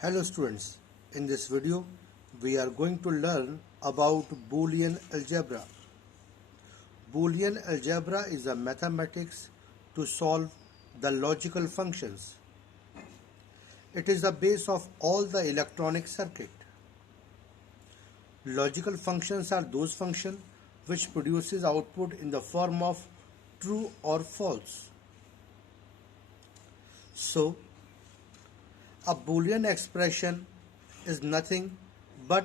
Hello students, in this video we are going to learn about Boolean algebra. Boolean algebra is a mathematics to solve the logical functions. It is the base of all the electronic circuit. Logical functions are those functions which produces output in the form of true or false. So, a Boolean expression is nothing but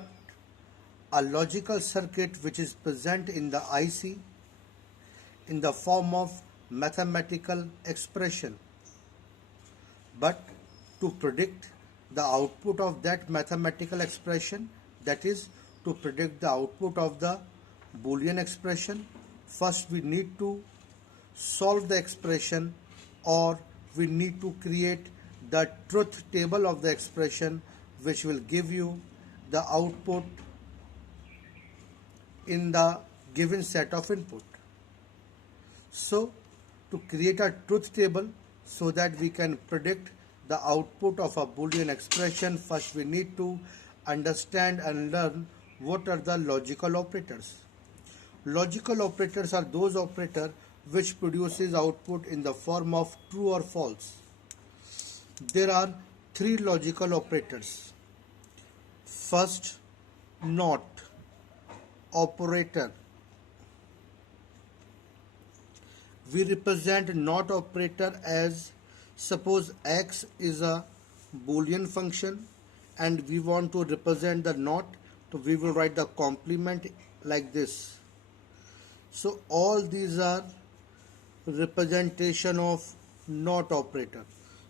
a logical circuit which is present in the IC in the form of mathematical expression. But to predict the output of that mathematical expression, that is to predict the output of the Boolean expression, first we need to solve the expression, or we need to create the truth table of the expression which will give you the output in the given set of input. So to create a truth table so that we can predict the output of a Boolean expression, first we need to understand and learn what are the logical operators. Logical operators are those operators which produces output in the form of true or false. There are three logical operators. First, not operator. We represent not operator as, suppose x is a Boolean function and we want to represent the not, so we will write the complement like this. So all these are representation of not operator.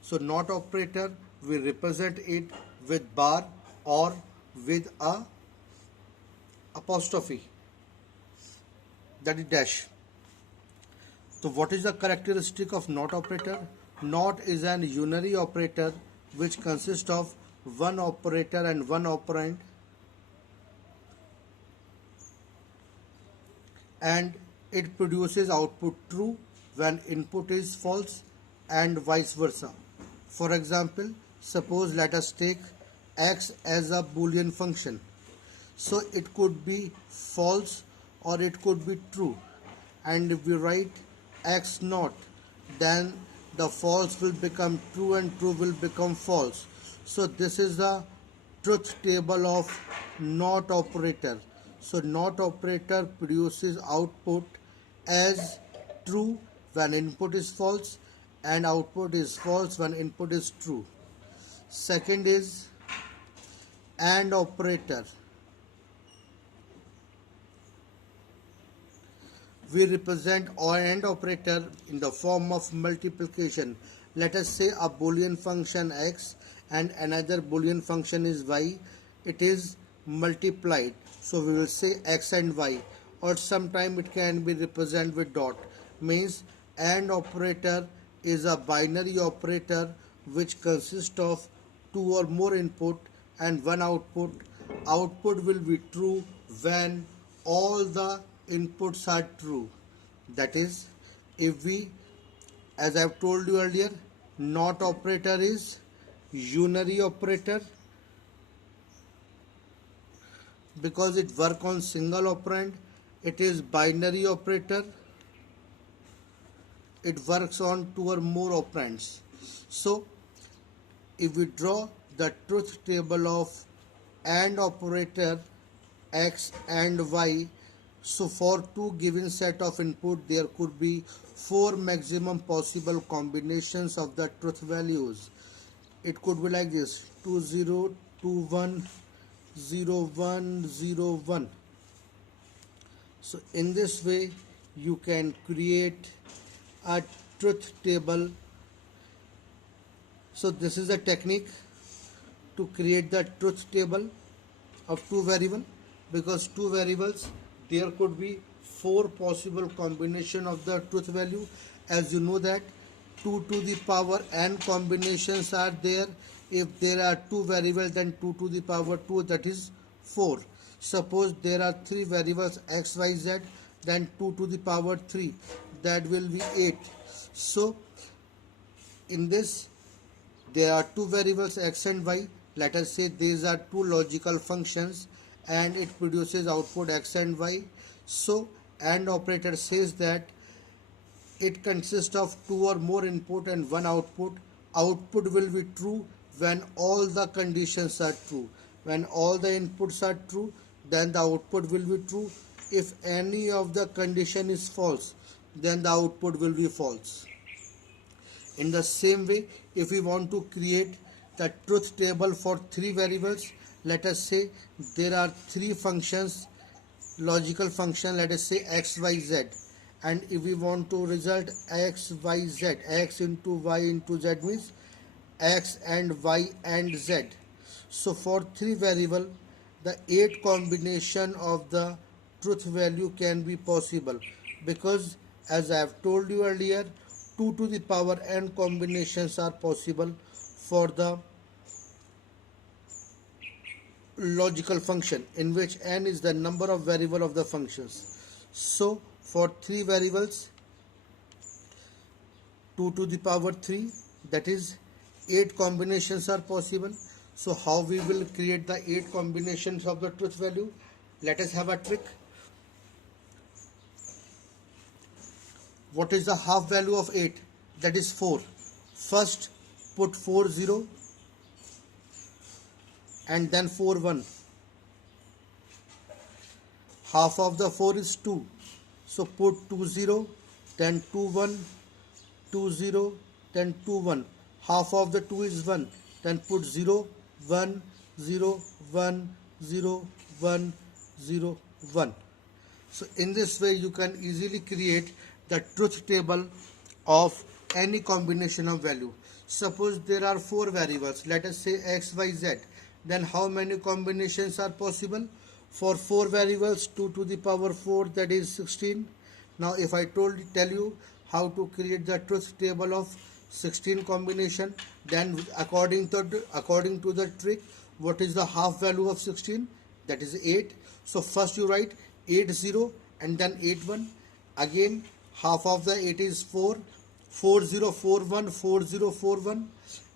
So not operator, we represent it with bar or with a apostrophe, that is dash. So what is the characteristic of not operator? Not is an unary operator which consists of one operator and one operand, and it produces output true when input is false and vice versa. For example, suppose let us take x as a Boolean function. So it could be false or it could be true, and if we write x not, then the false will become true and true will become false. So this is the truth table of not operator. So not operator produces output as true when input is false and output is false when input is true. Second is AND operator. We represent AND operator in the form of multiplication. Let us say a Boolean function x and another Boolean function is y. It is multiplied. So we will say x and y, or sometime it can be represented with dot. Means AND operator is a binary operator which consists of two or more input and one output. Output will be true when all the inputs are true. That is, if we, as I have told you earlier, not operator is unary operator because it works on single operand. It is binary operator, it works on two or more operands. So if we draw the truth table of AND operator x and y, so for two given set of input there could be four maximum possible combinations of the truth values. It could be like this: 2 0 2 1 0 1 0 1. So in this way you can create a truth table. So this is a technique to create the truth table of two variables, because two variables there could be four possible combination of the truth value. As you know that 2 to the power n combinations are there. If there are two variables, then 2 to the power 2, that is 4. Suppose there are three variables x, y, z, then 2 to the power 3, that will be 8. So in this there are two variables x and y, let us say these are two logical functions and it produces output x and y. So AND operator says that it consists of two or more input and one output. Output will be true when all the conditions are true. When all the inputs are true, then the output will be true. If any of the condition is false, then the output will be false. In the same way, if we want to create the truth table for three variables, let us say there are three functions, logical function, let us say x, y, z, and if we want to result x, y, z, x into y into z means x and y and z. So for three variable, the 8 combination of the truth value can be possible, because as I have told you earlier, 2 to the power n combinations are possible for the logical function, in which n is the number of variable of the functions. So for three variables, 2 to the power 3, that is 8 combinations are possible. So how we will create the 8 combinations of the truth value? Let us have a trick. What is the half value of 8? That is 4. First put 4 0 and then 4 1. Half of the 4 is 2. So put 2 0, then 2 1, 2 0, then 2 1. Half of the 2 is 1. Then put 0 1 0 1 0 1 0 1. So in this way you can easily create the truth table of any combination of value. Suppose there are 4 variables, let us say x, y, z. Then how many combinations are possible? For 4 variables, 2 to the power 4, that is 16. Now if I tell you how to create the truth table of 16 combination, then according to the trick, what is the half value of 16? That is 8. So first you write 8 0 and then 8 1. Again half of the 8 is 4, 4 0 4 1, 4 0 4 1.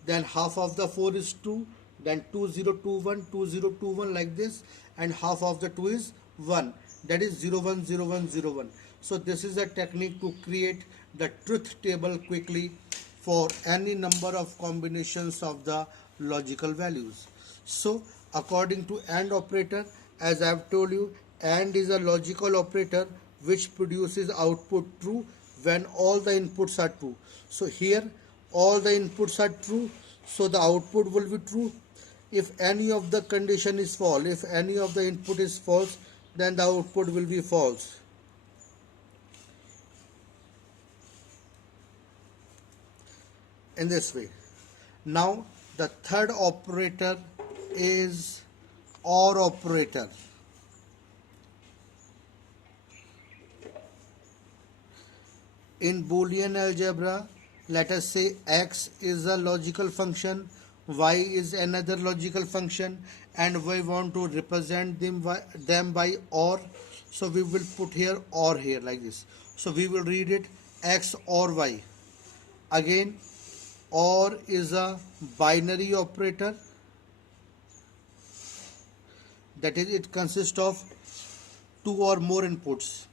Then half of the 4 is 2, then 2 0 2 1, 2 0 2 1, like this, and half of the 2 is 1, that is 0 1 0 1 0 1. So this is a technique to create the truth table quickly for any number of combinations of the logical values. So according to AND operator, as I have told you, AND is a logical operator which produces output true when all the inputs are true. So here all the inputs are true, so the output will be true. If any of the condition is false, if any of the input is false, then the output will be false. In this way. Now the third operator is OR operator. In Boolean algebra, let us say x is a logical function, y is another logical function, and we want to represent them by OR. So we will put here OR here like this. So we will read it x or y. Again, OR is a binary operator, that is it consists of 2 or more inputs.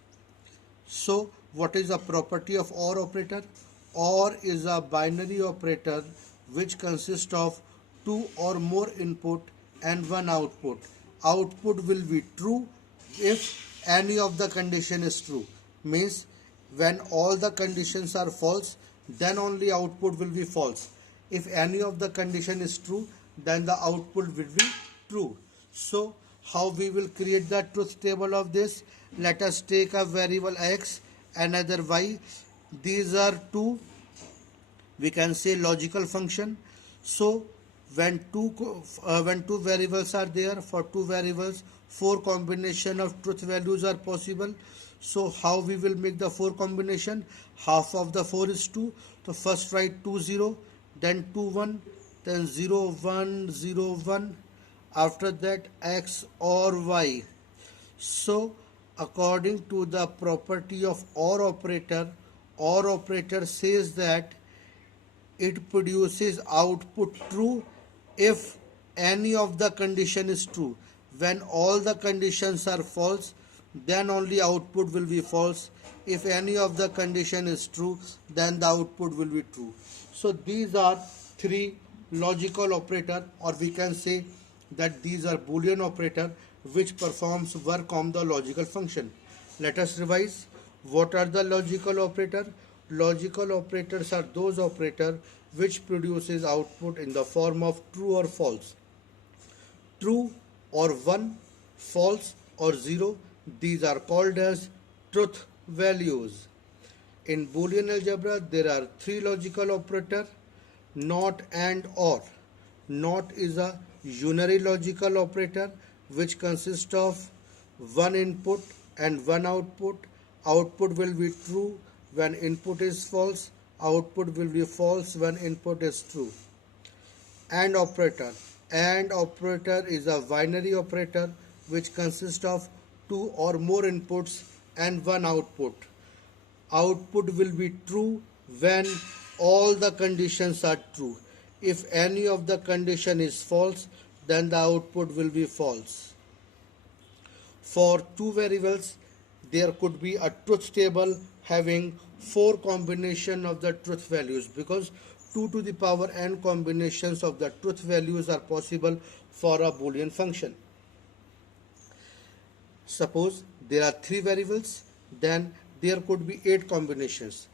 So what is the property of OR operator? OR is a binary operator which consists of 2 or more input and one output. Output will be true if any of the condition is true. Means when all the conditions are false, then only output will be false. If any of the condition is true, then the output will be true. So how we will create the truth table of this? Let us take a variable x, another y. These are two, we can say, logical function. So when two variables are there, for 2 variables 4 combination of truth values are possible. So how we will make the 4 combination? Half of the 4 is 2. So first write 2 0, then 2 1, then 0 1 0 1. After that x or y. So according to the property of OR operator says that it produces output true if any of the condition is true. When all the conditions are false, then only output will be false. If any of the condition is true, then the output will be true. So these are three logical operator, or we can say that these are Boolean operator which performs work on the logical function. Let us revise. What are the logical operator? Logical operators are those operator which produces output in the form of true or false. True or 1, false or 0, these are called as truth values. In Boolean algebra, there are three logical operators: not, and, or. Not is a unary logical operator which consists of one input and one output. Output will be true when input is false. Output will be false when input is true. AND operator. AND operator is a binary operator which consists of two or more inputs and one output. Output will be true when all the conditions are true. If any of the condition is false, then the output will be false. For two variables, there could be a truth table having 4 combination of the truth values, because 2 to the power n combinations of the truth values are possible for a Boolean function. Suppose there are 3 variables, then there could be 8 combinations.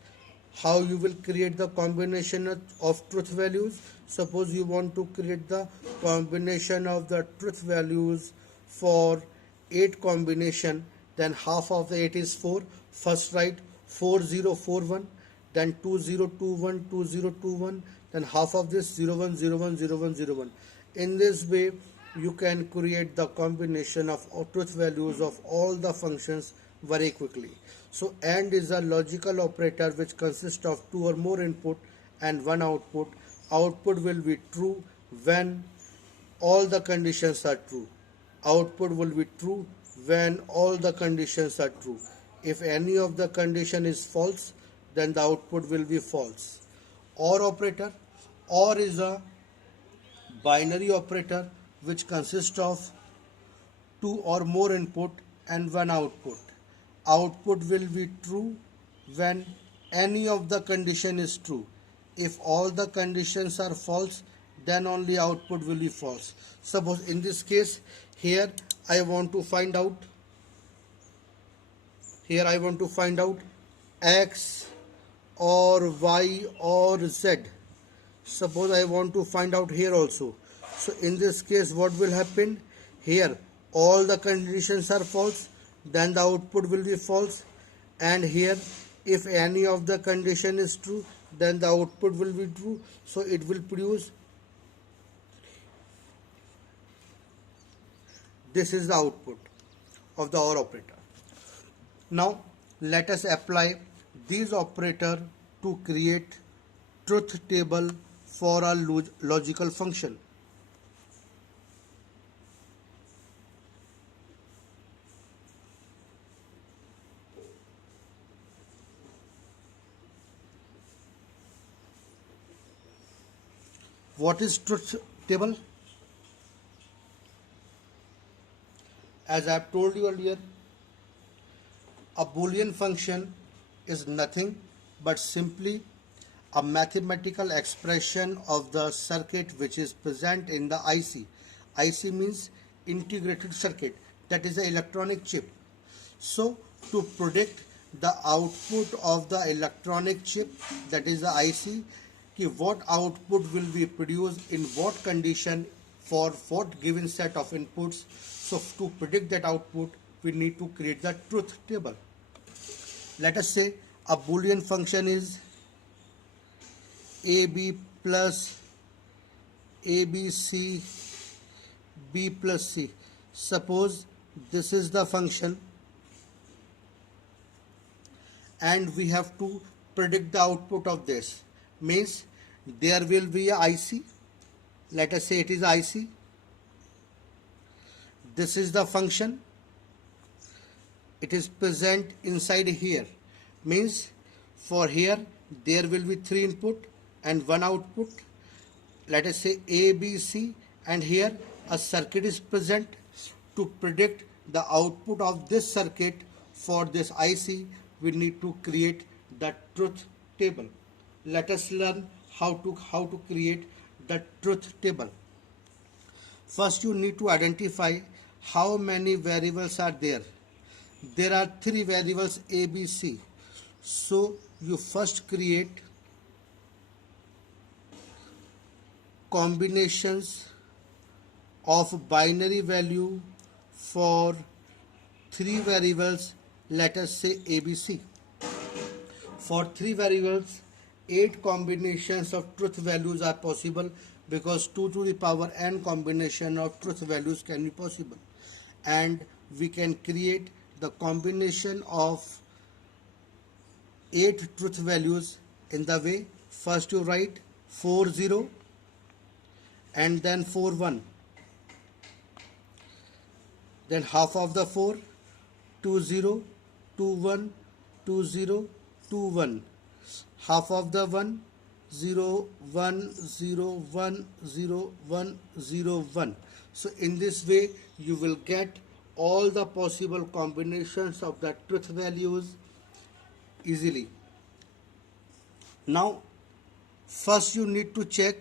How you will create the combination of truth values? Suppose you want to create the combination of the truth values for 8 combination, then half of the 8 is 4. First write 4041, then 2021 2021, then half of this 01010101. In this way you can create the combination of truth values of all the functions very quickly. So AND is a logical operator which consists of 2 or more input and one output. Output will be true when all the conditions are true. Output will be true when all the conditions are true. If any of the condition is false, then the output will be false. OR operator. OR is a binary operator which consists of 2 or more input and one output. Output will be true when any of the condition is true. If all the conditions are false, then only output will be false. Suppose in this case, here I want to find out x or y or z. Suppose I want to find out here also. So in this case, what will happen? Here all the conditions are false, then the output will be false. And here if any of the condition is true, then the output will be true. So it will produce, this is the output of the OR operator. Now let us apply these operator to create truth table for a logical function. What is truth table? As I have told you earlier, a Boolean function is nothing but simply a mathematical expression of the circuit which is present in the IC. IC means integrated circuit, that is the electronic chip. So to predict the output of the electronic chip, that is the IC, what output will be produced in what condition for what given set of inputs. So to predict that output, we need to create the truth table. Let us say a Boolean function is AB plus ABC B plus C. Suppose this is the function and we have to predict the output of this. Means there will be a IC. Let us say it is IC. This is the function. It is present inside here. Means for here there will be 3 input and 1 output. Let us say A, B, C. and here a circuit is present. To predict the output of this circuit for this IC, we need to create the truth table. Let us learn how to create the truth table. First, you need to identify how many variables are there. There are 3 variables A, B, C. So you first create combinations of binary value for 3 variables, let us say ABC. For 3 variables, 8 combinations of truth values are possible, because 2 to the power n combination of truth values can be possible. And we can create the combination of 8 truth values in the way, first you write 4 0 and then 4 1. Then half of the 4, 2 0, 2 1, 2 0, 2 1. Half of the 1, 0 1, 0 1, 0 1, 0 1. So in this way you will get all the possible combinations of the truth values easily. Now first you need to check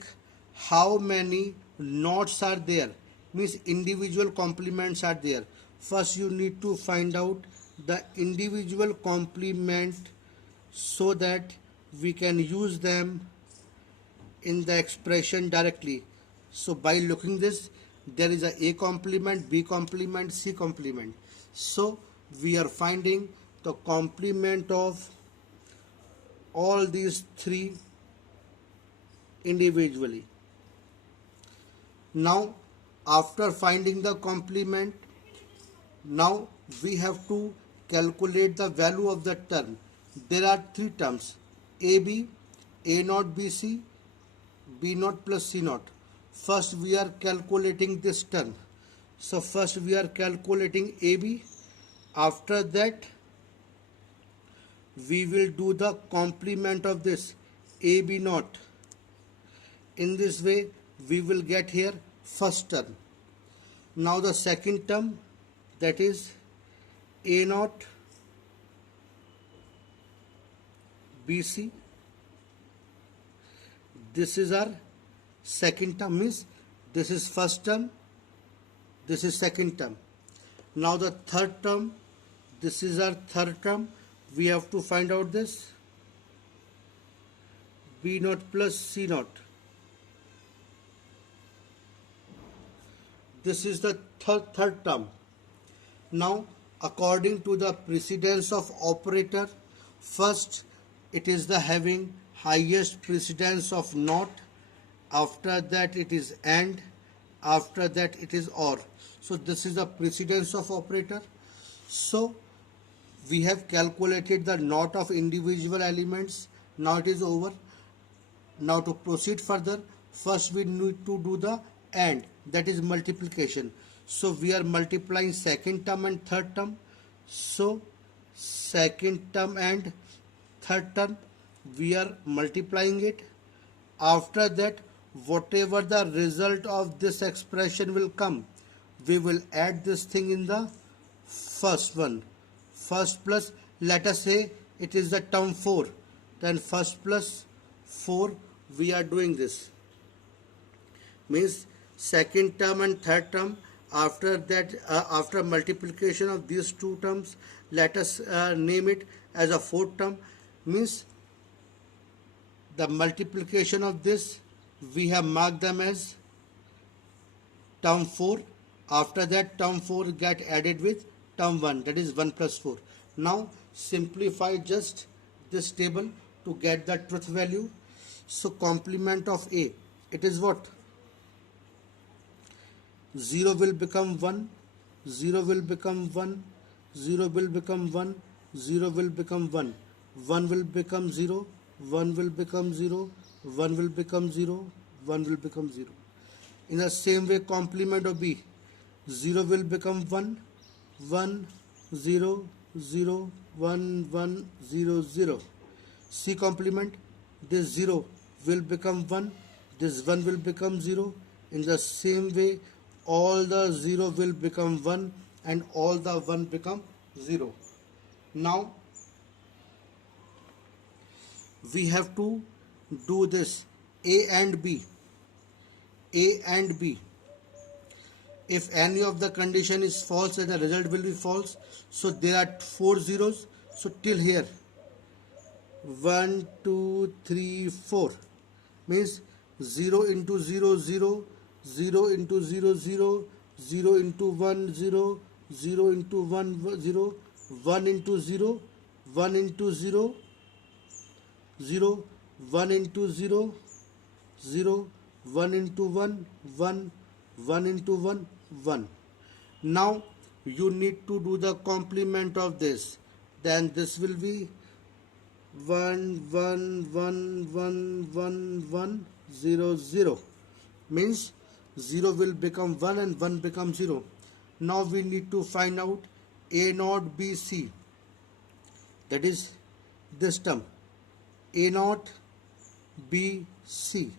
how many nots are there, means individual complements are there. First you need to find out the individual complement so that we can use them in the expression directly. So by looking this, there is a complement, B complement, C complement. So we are finding the complement of all these 3 individually. Now after finding the complement, now we have to calculate the value of the term. There are 3 terms, AB, A naught BC, B naught plus C naught. First we are calculating this term. So first we are calculating AB. After that we will do the complement of this AB naught. In this way we will get here first term. Now the second term, that is A naught BC. This is our second term, means this is first term, this is second term. Now the third term, this is our third term. We have to find out this B naught plus C naught. This is the third term. Now according to the precedence of operator, first it is the having highest precedence of not, after that it is and, after that it is or. So this is the precedence of operator. So we have calculated the not of individual elements. Now it is over. Now to proceed further, first we need to do the and, that is multiplication. So we are multiplying second term and third term. So second term and third term we are multiplying it. After that, whatever the result of this expression will come, we will add this thing in the first one. First plus, let us say it is the term 4, then first plus 4 we are doing this, means second term and third term. After that, after multiplication of these 2 terms, let us name it as a fourth term, means the multiplication of this we have marked them as term 4. After that, term 4 get added with term 1, that is 1 plus 4. Now simplify just this table to get the truth value. So complement of A, it is what? 0 will become 1, 0 will become 1, 0 will become 1, 0 will become 1, 1 will become 0, 1 will become 0, 1 will become 0, 1 will become 0. In the same way, complement of B, 0 will become 1, 1, 0, 0, 1, 1, 0, 0. C complement, this 0 will become 1, this 1 will become 0, In the same way, all the 0 will become 1 and all the 1 become 0. Now we have to do this A and B. A and B. If any of the condition is false, then the result will be false. So there are 4 zeros. So till here 1, 2, 3, 4 means 0 into 0, 0, 0 into 0, 0, 0 into 1, 0, 0 into 1, 0, 1 into 0, 1 into 0, 0, 1 into 0, 0, 1 into 1, 1, 1 into 1, 1. Now you need to do the complement of this. Then this will be 1, 1, 1, 1, 1, 1, 0, 0. Means 0 will become 1 and 1 becomes 0. Now we need to find out A naught B C. That is this term. A naught B C.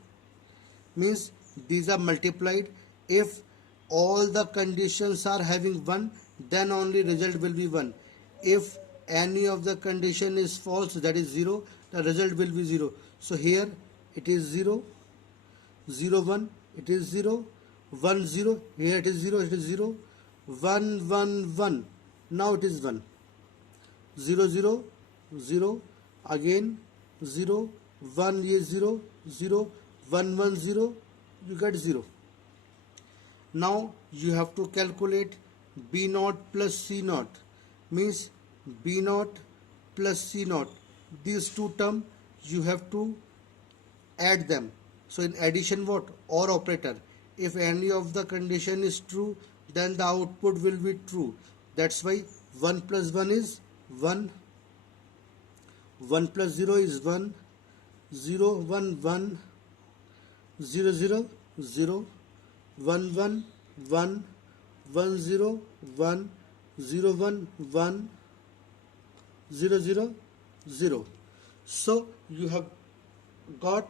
Means these are multiplied. If all the conditions are having 1, then only result will be 1. If any of the condition is false, that is 0, the result will be 0. So here it is 0, 0, 1, it is 0, 1, 0, here it is 0, it is 0, 1, 1, 1, now it is 1, 0, 0, 0, again 0, 1 is 0, 0, 1, 1, 0, you get 0. Now you have to calculate B naught plus C naught, means B naught plus C naught. These two terms you have to add them. So in addition, what? OR operator. If any of the condition is true, then the output will be true. That's why 1 plus 1 is 1, 1 plus 0 is 1, 0, 1, 1, 0, 0, 0, 1, 1, 1, 1, 0, 1, 0, 1, 1, 0, 0, 0. So you have got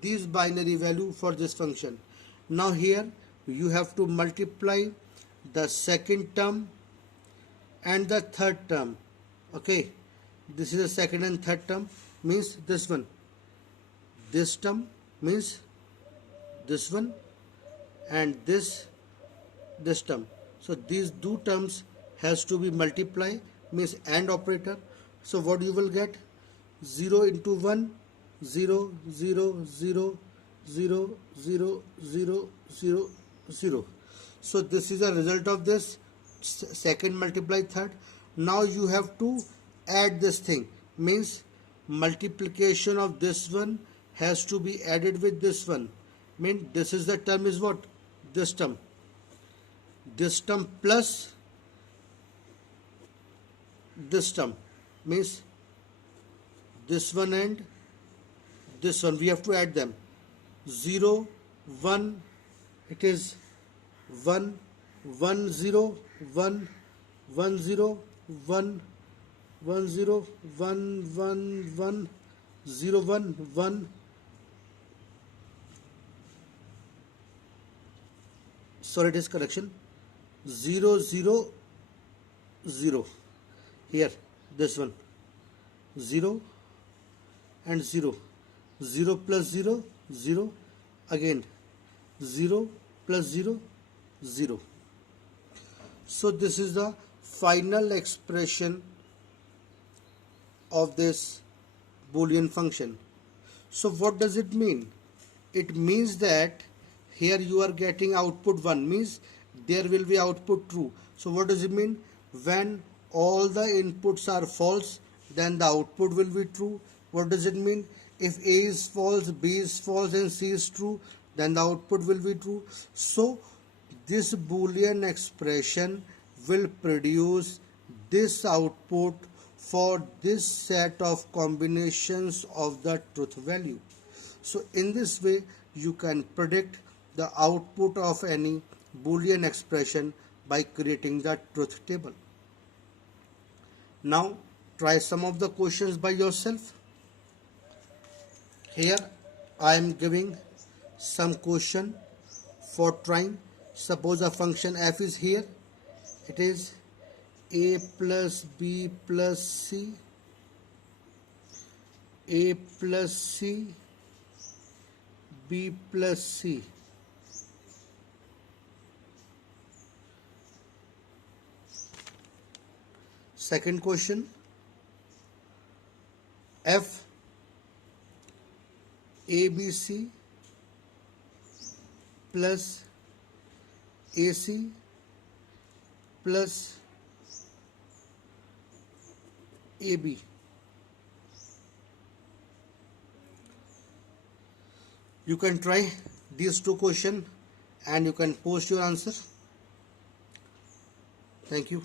this binary value for this function. Now here you have to multiply the second term and the third term. Okay, this is the second and third term, means this one. This term means this one, and this term. So these two terms has to be multiplied, means AND operator. So what you will get? 0 into 1, 0, 0, 0, 0, 0, 0, 0, 0. So this is a result of this second multiply third. Now you have to add this thing, means multiplication of this one has to be added with this one. Mean this is the term is what? This term. This term plus this term, means this one and this one. We have to add them. 0, 1, it is 1, 1, 0, 1, 1, 0, 1, 1, 0, 1, 1, 1, 0, 1, 1. Sorry, it is correction. 0, 0, 0. Here, this one. 0 and 0. 0 plus 0, 0. Again, 0 plus 0, 0. So this is the final expression of this Boolean function. So what does it mean? It means that here you are getting output 1, means there will be output true. So what does it mean? When all the inputs are false, then the output will be true. What does it mean? If A is false, B is false and C is true, then the output will be true. So this Boolean expression will produce this output for this set of combinations of the truth value. So in this way you can predict the output of any Boolean expression by creating the truth table. Now try some of the questions by yourself. Here I am giving some question for trying. Suppose a function f is here. It is a plus b plus c, a plus c, b plus c. Second question, f abc plus ac plus AB. You can try these two questions and you can post your answer. Thank you.